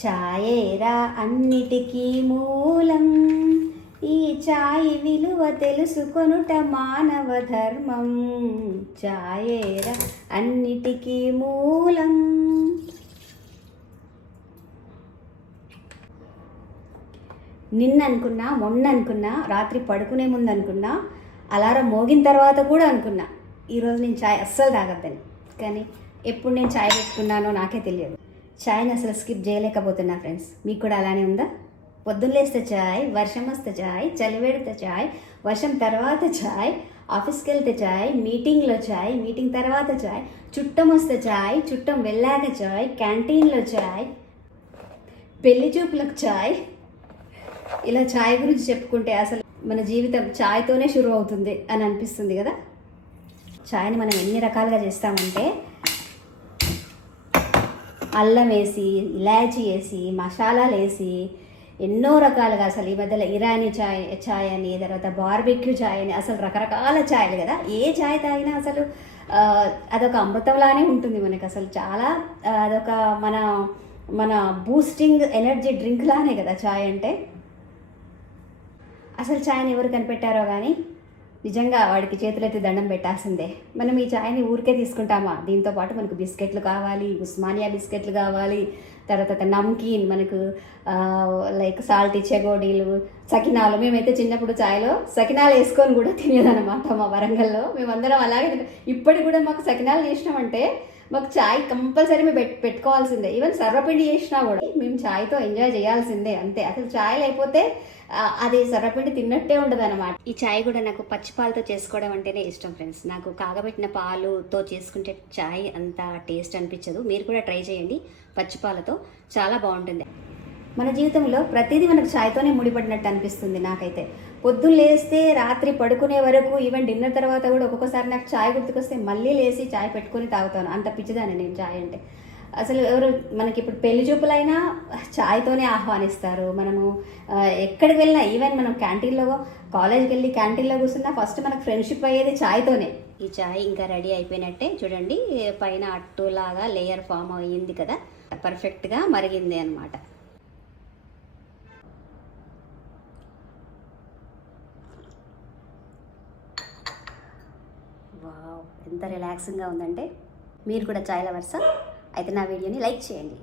ఛాయేరా అన్నిటికీ మూలం. ఈ ఛాయ్ విలువ తెలుసుకొనుట మానవ ధర్మం. ఛాయేరా అన్నిటికీ మూలం. నిన్న అనుకున్నా మొన్న అనుకున్నా రాత్రి పడుకునే ముందు అనుకున్నా అలారం మోగిన తర్వాత కూడా అనుకున్నా ఈరోజు నేను చాయ్ అస్సలు తాగద్దని. కానీ ఎప్పుడు నేను చాయ్ పెట్టుకున్నానో నాకే తెలియదు. చాయ్ని అసలు స్కిప్ చేయలేకపోతున్నా ఫ్రెండ్స్. మీకు కూడా అలానే ఉందా? పొద్దున్న లేస్తే చాయ్ వర్షం వస్తే చాయ్ చలివేడితే చాయ్ వర్షం తర్వాత చాయ్ ఆఫీస్కి వెళ్తే చాయ్ మీటింగ్లో చాయ్ మీటింగ్ తర్వాత చాయ్ చుట్టం వస్తే చాయ్ చుట్టం వెళ్ళాక చాయ్ క్యాంటీన్లో చాయ్ పెళ్ళి చూపులకు చాయ్. ఇలా ఛాయ్ గురించి చెప్పుకుంటే అసలు మన జీవితం ఛాయ్తోనే షురు అవుతుంది అని అనిపిస్తుంది కదా. ఛాయ్ని మనం ఎన్ని రకాలుగా చేస్తామంటే అల్లం వేసి ఇలాచీ వేసి మసాలాలు వేసి ఎన్నో రకాలుగా అసలు ఈ మధ్యలో ఇరానీ ఛాయ్ ఛాయ్ అని తర్వాత బార్బెక్యూ ఛాయ్ అని అసలు రకరకాల ఛాయ్లు కదా. ఏ ఛాయ్ తాగినా అసలు అదొక అమృతంలానే ఉంటుంది మనకి అసలు. చాలా అదొక మన మన బూస్టింగ్ ఎనర్జీ డ్రింక్ లానే కదా ఛాయ్ అంటే. అసలు ఛాయ్ని ఎవరు కనిపెట్టారో కానీ నిజంగా వాడికి చేతులైతే దండం పెట్టాల్సిందే. మనం ఈ ఛాయ్ని ఊరికే తీసుకుంటామా? దీంతో పాటు మనకు బిస్కెట్లు కావాలి ఉస్మానియా బిస్కెట్లు కావాలి తర్వాత నమ్కీన్ మనకు లైక్ సాల్ట్ చెగోడీలు సకినాలు. మేమైతే చిన్నప్పుడు ఛాయ్లో సకినాలు వేసుకొని కూడా తినేదన్నమాట మా వరంగల్లో. మేమందరం అలాగే ఇప్పటికి కూడా మాకు సకినాలు చేసినామంటే మాకు చాయ్ కంపల్సరీ మేము పెట్టు పెట్టుకోవాల్సిందే. ఈవెన్ సర్వపిండి చేసినా కూడా మేము చాయ్తో ఎంజాయ్ చేయాల్సిందే అంతే. అసలు చాయ్ లేకపోతే అది సర్వపిండి తిన్నట్టే ఉండదు అనమాట ఈ చాయ్ కూడా నాకు పచ్చి పాలతో చేసుకోవడం అంటేనే ఇష్టం ఫ్రెండ్స్. నాకు కాగబెట్టిన పాలుతో చేసుకుంటే చాయ్ అంత టేస్ట్ అనిపించదు. మీరు కూడా ట్రై చేయండి పచ్చి పాలతో. చాలా బాగుంటుంది. మన జీవితంలో ప్రతిదీ మనకు ఛాయ్తోనే ముడిపడినట్టు అనిపిస్తుంది నాకైతే. పొద్దున్న లేస్తే రాత్రి పడుకునే వరకు ఈవెన్ డిన్నర్ తర్వాత కూడా ఒక్కొక్కసారి నాకు ఛాయ్ గుర్తుకొస్తే మళ్ళీ లేచి ఛాయ్ పెట్టుకొని తాగుతాను. అంత పిచ్చిదాన్ని నేను ఛాయ్ అంటే. అసలు ఎవరు మనకి ఇప్పుడు పెళ్ళి చూపులైనా ఛాయ్తోనే ఆహ్వానిస్తారు. మనము ఎక్కడికి వెళ్ళినా ఈవెన్ మనం క్యాంటీన్లో కాలేజ్కి వెళ్ళి క్యాంటీన్లో కూర్చున్నా ఫస్ట్ మనకు ఫ్రెండ్షిప్ అయ్యేది ఛాయ్తోనే. ఈ ఛాయ్ ఇంకా రెడీ అయిపోయినట్టే. చూడండి పైన అట్టులాగా లేయర్ ఫామ్ అయ్యింది కదా. పర్ఫెక్ట్గా మరిగింది అనమాట వావ్ ఎంత రిలాక్సింగ్గా ఉందంటే మీరు కూడా చాయ్ లవర్సా అయితే నా వీడియోని లైక్ చేయండి.